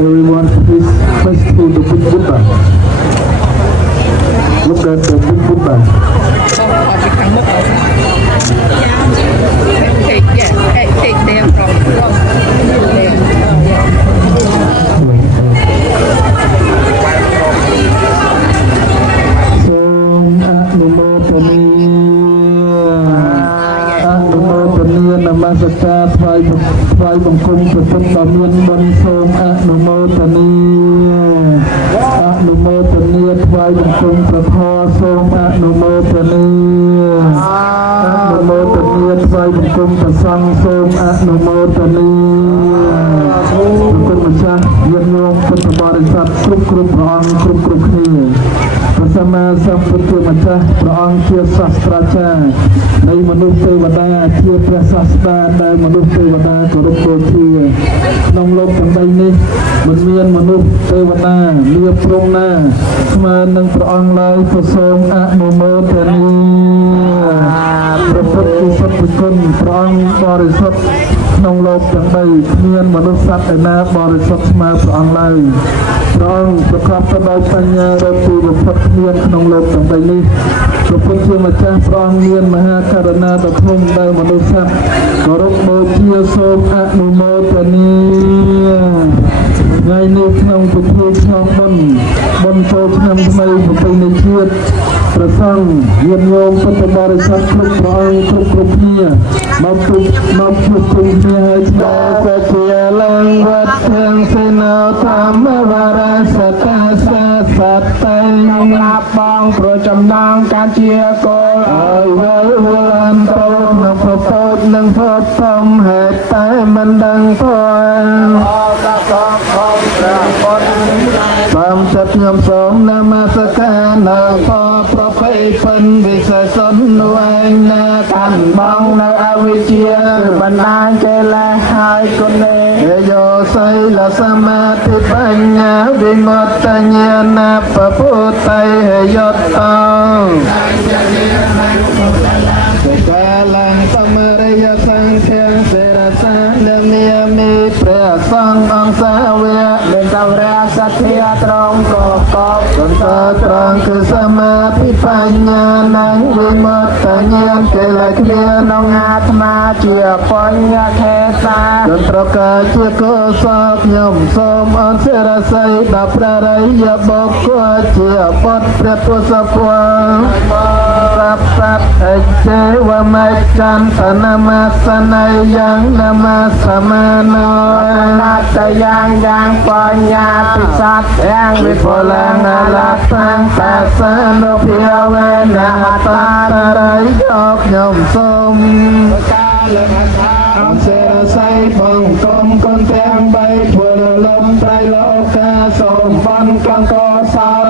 everyone please face to the big Buddha. Look at the big Buddha. Take them from Namaskar ថ្វាយបង្គំព្រះពុទ្ធដ៏មានបុណ្យសូមអនុមោទនាថ្វាយបង្គំព្រះធម៌សូមអនុមោទនាថ្វាយបង្គំព្រះសង្ឃសូមអនុមោទនាព្រះម្ចាស់ញាតិញោមពុទ្ធបរិស័ទគ្រប់ព្រះអង្គគ្រប់គ្នាព្រះសម្មាសម្ពុទ្ធម្ចាស់ព្រះអង្គជាសាស្ត្រាចារ្យនៃមនុស្សទេវតាជាព្រះសាស្តាដែលមនុស្សទេវតាគោរពបូជាក្នុងលោកទាំង3នេះមិនមានមនុស្សទេវតាលៀបព្រំណាស្មើនឹងព្រះអង្គឡើយក៏សូមអនុមោទនាព្រះពុទ្ធសុទ្ធគុណព្រះអង្គបរិសុទ្ធក្នុងលោកទាំង3គ្មានមនុស្សសត្វឯណាបរិសុទ្ធស្មើព្រះអង្គឡើយព្រះអង្គប្រកបទៅដោយបញ្ញារកទីបំផុតគ្មានក្នុងលោកទាំង3នេះព្រះពុទ្ធជាម្ចាស់ព្រះអង្គមានមហាករុណាដ៏ធំដែលមនុស្សសត្វគោរពបូជាសូមអនុមោទនា ថ្ងៃនេះក្នុងពិធីក្នុងបុណ្យចូលឆ្នាំថ្មីប្រពៃណីជាតិព្រះសង្ឃញាតិញោមពុទ្ធបរិស័ទគ្រប់ព្រះអង្គគ្រប់គ្នាមកជួបជុំគ្នាហើយស្ដាប់សុជាឡើងវត្តទាំងសេនាធម្មវរសតសាសតេសម្រាប់បងប្រចំណងការជាគោលឲ្យវល់វល់តោនឹងប្រពោតនឹងភពធំហេតុតែមិនដឹងផងតាមចិត្តខ្ញុំសូមនមស្ការនៅប្រពៃពិនវិសេសននោះឯងណាកាន់បងនៅអវិជ្ជាបណ្ដាញចេះលេះហើយគុណេយោសីលសមាធិបញ្ញាវិមុតតញ្ញាណបពុទ្ធៃយត្តតកាលំសមរិយសង្ឃាសេរសានឹងនាមីព្រះសង្ឃអង្គសាវៈមានតវរៈសទ្ធាត្រង់ប្រកបត្រង់គឺសមាធិបញ្ញានិងវិមុតតញ្ញាណកិលេសគ្មានក្នុងអាត្មាជាបញ្ញខេសាចន្ទ្រកាជាកុសលខ្ញុំសូមអន្តរស័យដល់ព្រះរិយបុគ្គលជាពុទ្ធព្រះពុទ្ធពលរាប់សត្វអិចេវមេចន្តនមសនយ៉ាងនមសមានោនាតយ៉ាងបញ្ញាពិស័តយ៉ាងវិពលនលតាំងតាសានុភាវេនហតារិយខ្ញុំសូមអន្តរស័យបងគុំគុណទាំងបីពលលំត្រៃលោកាសូមបនកកសល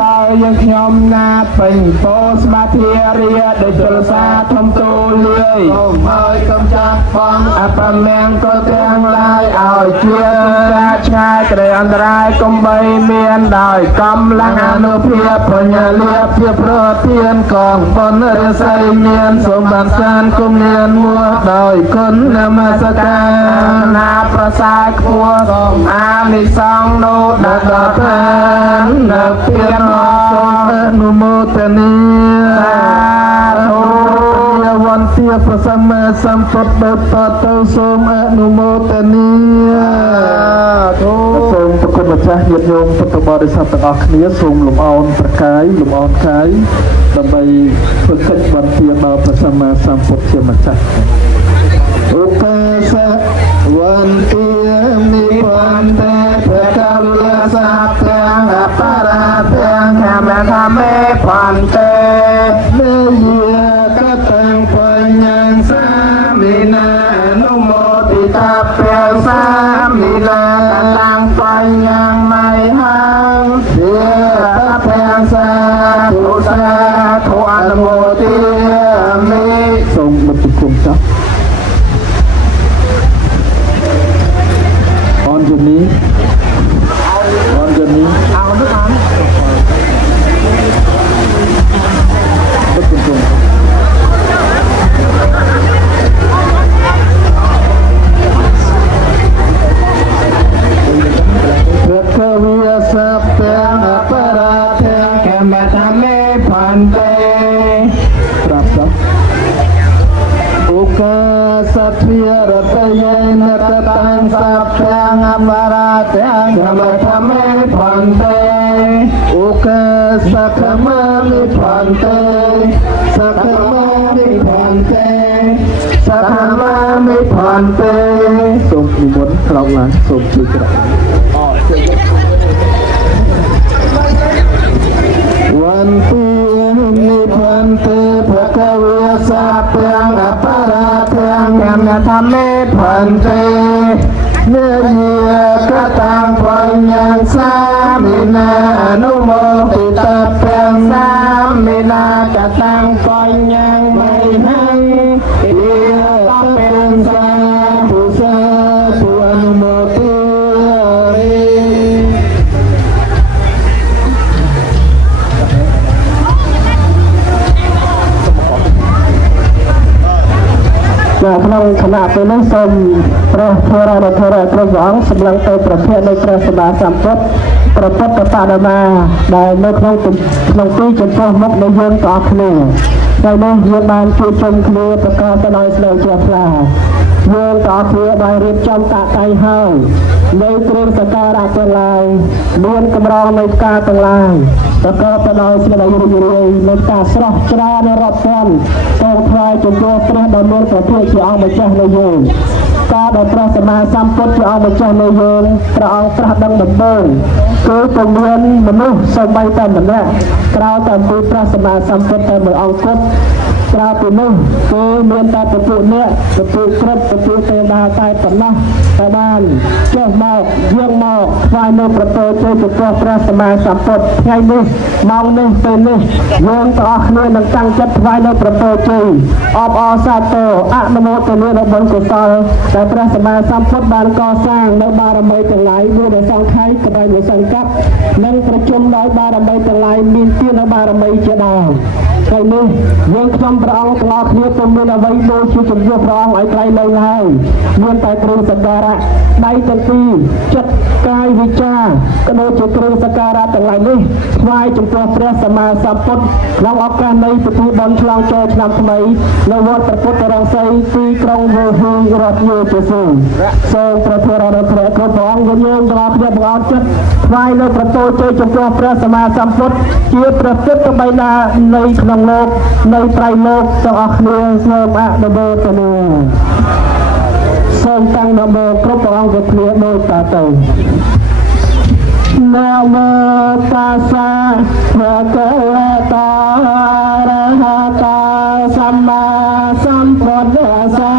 ដល់យើងខ្ញុំណាពេញពោស្មាធារាដោយជលសាធំទូលាយសូមឲ្យកំចាស់បងអបមៀងក៏ទាំងឡាយឲ្យជាការឆ្ងាយក្តីអន្តរាយកំបីមានដោយកម្លាំងអនុភាពបញ្ញាលាភប្រធានកងបុណ្យរិស័យមានសូមបានសានគុំមានមួដោយគុណនមស្ការណាប្រសាទខ្ពស់សូមអានិសង្ឃនោះដល់ឋាននៅពីនសូមអនុមោទនាសាធុវន្ទាព្រះសម្មាសម្ពុទ្ធទៅសូមអនុមោទនាសូមប្រគុណម្ចាស់ញាតិញោមពុទ្ធបរិស័ទទាំងអស់គ្នាសូមលំអោនប្រកាយលំអោនកាយដើម្បីធ្វើកិច្ចបន្ទាដល់ព្រះសម្មាសម្ពុទ្ធជាម្ចាស់ឧបាសកវន្ទាមិវន្ទេព្រះកលសត្ទាំងអបរាទាំងខមខមេវន្ទេនិយាកតាំងបញ្ញាសាមិណាអនុមោទិតាព្រះសាមិណាតាំងបញ្ញាមៃហាងជាព្រះសាធុសាធុអនុមោទមិសូមបិទគុំចាស់ជំនេះជំនេះเอาទៅបានពុទ្ធគុំព្រះកវិសព្ទាំងអបរាទាំងកម្មធមេផន្តេប្រាប់ទៅឧកាសទ្ធារតយេនតតាំងសព្ទាំងអបរាទាំងកម្មធមេផន្តេឧកាសខមាមិផន្តេសខមាមិផន្តេសខមាមិផន្តេសូមនិមន្តក្រោកឡើងសូមជួយក្រោកវន្ទាមិផន្តេភគវិសាទាំងអបរាទាំងកម្មធមេផន្តេនិយាកតាំងបញ្ញាសាមិណាអនុមោទិតាព្រះសាមិណាកតាំងបញ្ញាមៃហੰជាព្រះសាធុសាធុអនុមោទិក្នុងគណៈពេលនេះសូមព្រះធរណធរព្រះអង្គសម្លឹងទៅប្រភេទនៃព្រះសម្មាសម្ពុទ្ធប្រពុទ្ធបដិមាដែលនៅក្នុងទីចំពោះមុខនៃយើងទាំងអស់គ្នាតែនេះយើងបានជួបជុំគ្នាប្រកបទៅដោយស្ដីជ្រះថ្លា យើងតើគ្នាបានរៀបចំតាក់តៃហើយនៃគ្រឿងសក្ការៈទាំងឡាយមានកម្រងនៃផ្កាទាំងឡាយប្រកបទៅដោយសេចក្តីរីករាយនៃការស្រស់ច្រានរាប់ពាន់សូមថ្វាយចំពោះព្រះដ៏មានព្រះភាកជាអង្គម្ចាស់នៃយើងការដែលព្រះសម្មាសម្ពុទ្ធជាអង្គម្ចាស់នៃយើងព្រះអង្គត្រាស់ដឹងដំបូងគឺពុំមានមនុស្សសូម្បីតែម្នាក់ក្រៅតែអំពីព្រះសម្មាសម្ពុទ្ធតែមួយអង្គគត់ក្រៅពីនោះគឺមានតែពពួកអ្នកពពួកក្រឹបពពួកទេវតាតែប៉ុណ្ណោះតែបានចុះមកយាងមកថ្វាយនៅប្រពោជ័យចំពោះព្រះសម្មាសម្ពុទ្ធថ្ងៃនេះម៉ោងនេះពេលនេះយើងទាំងអស់គ្នានឹងតាំងចិត្តថ្វាយនៅប្រពោជ័យអបអរសាទរអនុមោទនាដល់បុណ្យកុសលដែលព្រះសម្មាសម្ពុទ្ធបានកសាងនៅបារមីទាំងឡាយមួយដែលសង្ខ័យកបៃមួយសង្កត់និងប្រជុំដោយបារមីទាំងឡាយមានទាននៅបារមីជាដើមថ្ងៃនេះយើងខ្ញុំព្រះអង្គទាំងអស់គ្នាពុំមានអ្វីដូចជាជំនួសព្រះអង្គឲ្យក្រៃលែងឡើយមានតែគ្រឿងសក្ការៈដៃទាំងពីរចិត្តកាយវិចារក៏ដូចជាគ្រឿងសក្ការៈទាំងឡាយនេះថ្វាយចំពោះព្រះសម្មាសម្ពុទ្ធក្នុងឱកាសនៃពិធីបុណ្យឆ្លងចូលឆ្នាំថ្មីនៅវត្តព្រះពុទ្ធរង្សីទីក្រុងវូហ៊ីរដ្ឋយូជេស៊ូសូមព្រះធម៌រព្រះគ្រប់ព្រះអង្គយើងទាំងអស់គ្នាបង្អត់ចិត្តថ្វាយនៅប្រពោជ័យចំពោះព្រះសម្មាសម្ពុទ្ធជាព្រះពុទ្ធបិតានៃក្នុងលោកនៃត្រៃលោកទាំងអស់គ្នាសូមអនុមោទនាសូមតាំងនមោគ្រប់ព្រះអង្គវិធាដូចតទៅណាមតាសាភៈคะវៈតោអរហតោសម្មាសម្ពុទ្ធស្សៈ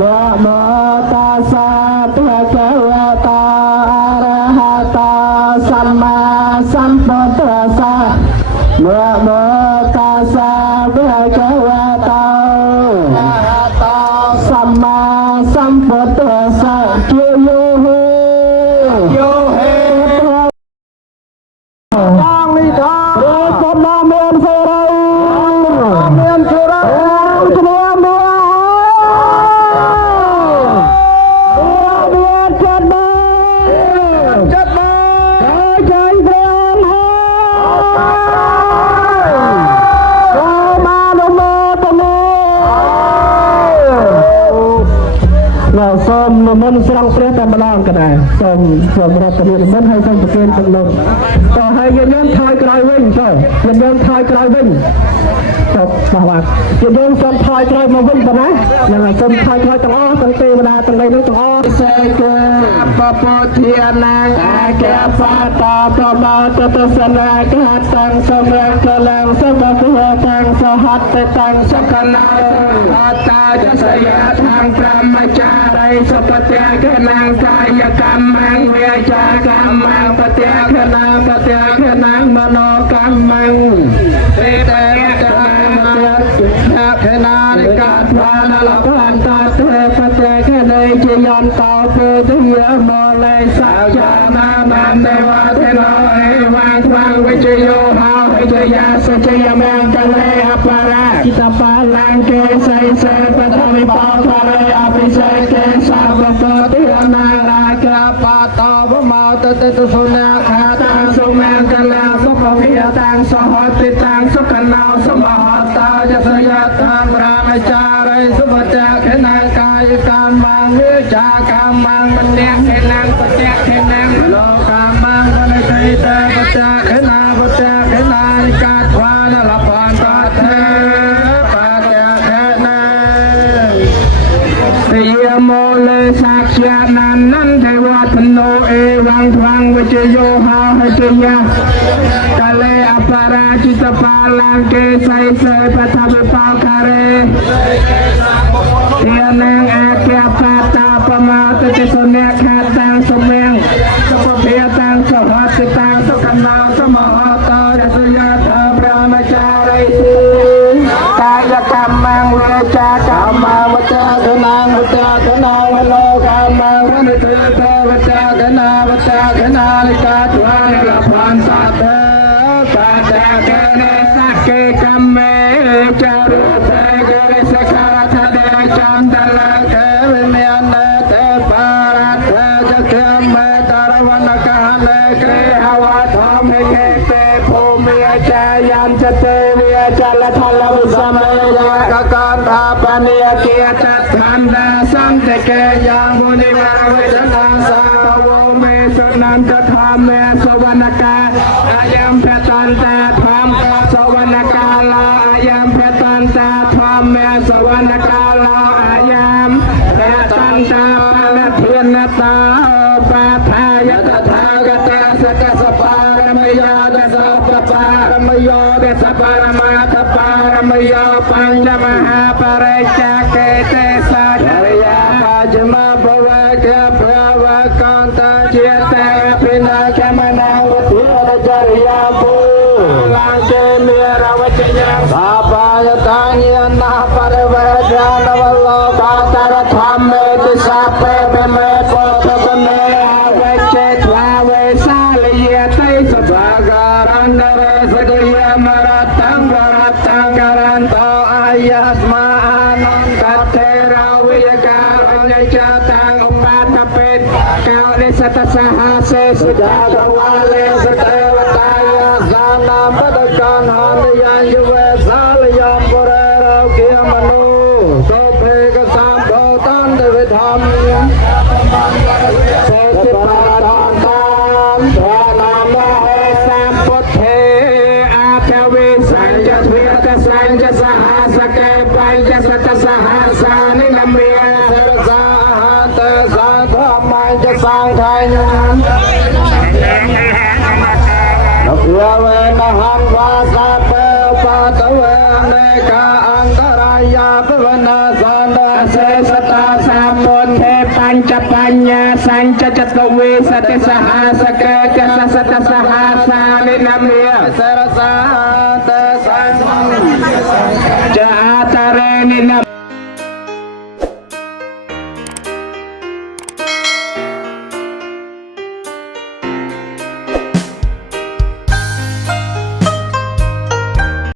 ណាមតាសាភៈคะវៈតោអរហតោសម្មាសម្ពុទ្ធស្សៈណាមតាសាភៈคะវៈតោអរហតោសម្មាសម្ពុទ្ធស្សៈជាយោហេតាំងនេះថាព្រះពុទ្ធមានសេរីមានសេរីជំនុំមានចិត្តបានចិត្តបានចៃព្រះអង្គសូមអនុមោទនាನಾವುសូមនិមន្តស្រង់ព្រះតែម្ដងក៏ដែរសូមរាប់ពលានិមន្តហើយសូមប្រគេនទឹកលោកក៏ហើយយើងថយក្រោយវិញចុះយើងថយក្រោយវិញចុះបាទយើងសូមថយក្រោយមកវិញប៉ុណ្ណាយ៉ាងណាសូមថយក្រោយទាំងអស់ទាំងទេវតាទាំងអីនោះទាំងអស់សេកេបពុទ្ធានាងអកេបតោប្រមតទសនាកហតាំងសម្រាប់កលាំងសម្រាប់តាំងសហតតាំងសកណាអតាចសយថាងប្រមចារីសុបតិកណាងកាយកម្មងវាចាកម្មងបតិកណាងបតិកណាងមโนកម្មងទេតេតនាមខណានិកាថ្វានលកអន្តទេបតិកនៃជាយន្តោពេទយមលេសច្ចានាបានទេវទេនោអេវាងថ្វាងវិជយោហោវិជយាសច្ចយមង្គលេអបរាគិតបាលង្កេសៃសេបតវិបោធរេអភិសេកេសាវកតិអនារាគបតោវមោតតេទុសុនាខាតាសុមង្គលាសុភវិតាំងសហតិតាំងសុខណោសមហតោយសយតាំរាមចារិសុបតៈខេណាកាយកម្មងវិចាកម្មងមន្យខេណាបតៈខេណាលោកម្មងវនិតេតបតៈខេណាបតៈខេណានិកាថ្វានលបន្តទេ មូលេសាខ្យាណានន្ទវត្តនោអេវងថ្វាងវិជយោហោហិជយាកាលេអបរាជិតបាលង្កេសៃសេបតវិបោការេយានាងអកេបតាបមោទតិសុនេខាតាំងសុមេងសុភភាតាំងសហតតាំងសុខណោសមហតោរសយថាព្រះមចារីកាយកម្មងវេចាកម្មវតៈធនាងវតៈធនាវលោកម្មងវនិទេតវតៈធនាវតៈធនានិកាទ្វានលភន្តតេបាតៈកេនេសកេកម្មមេចារុតេកេសខាថដេចន្តលកេវិមានតេបារតចកមេតរវនកាលេក្រេហវធម្មិកេតេភូមិចាយន្តតេវិចលថលវិសមេយកកន្ថាបនិយគាតដ្ឋានដាស นิเกยังมุนิมาเวทนาสาวเมสนันจะทำเมสวรรณกาอายัมเพตันตาธรรมสวรรณกาลาอายัมเพตันตาธรรมเมสวรรณกาลาอายัมเพตันตาลเทียนตาปาทายตถากตาสกสปารมยาดสปปารมโยดสปารมาทปารมโยปัญจมหาปริจเกเตสัจริยาปัจมาภวะเกภวะกันตเจเตปินาแคมนาวติอจริยาภูลังเจเมรวจยังสาปายตานิยนาปรเวทานวโลกาตรธรรมเมติสาเปเปเมโพธปเมเวเจทวาเวสาลเยติสภาการันเดเรสกยมรัตตังวรัตตังการันโตอายัสมาอานันตเทราวิยการัญญาตังอุปาทปิตเกาลิสตสหเสสุดาตวาเลสเตวตายาสานาปดกันหันยัญเวสาลยมปุเรโรเกียมนุโสเพกสัมโพตันเดวิธรรมเสสิปาตันตันทานามโหสัมพุทเทอาเทวิสัญจทวิตสัญจสหัสเกปัญจสัตสหัสานิลเมียเสรสาหันเตสังฆมัญจะสังไทยนันนักเวนะหันวาสะเปปะตะเวเนกาอันตรายาภวนาสันดาเสสตาสามมนเทปัญจปัญญาสัญจจตวิสติสหัสเกจะสัตสหัสานิลเมียเสรสาหันเตสังฆจะอาตาเรนิน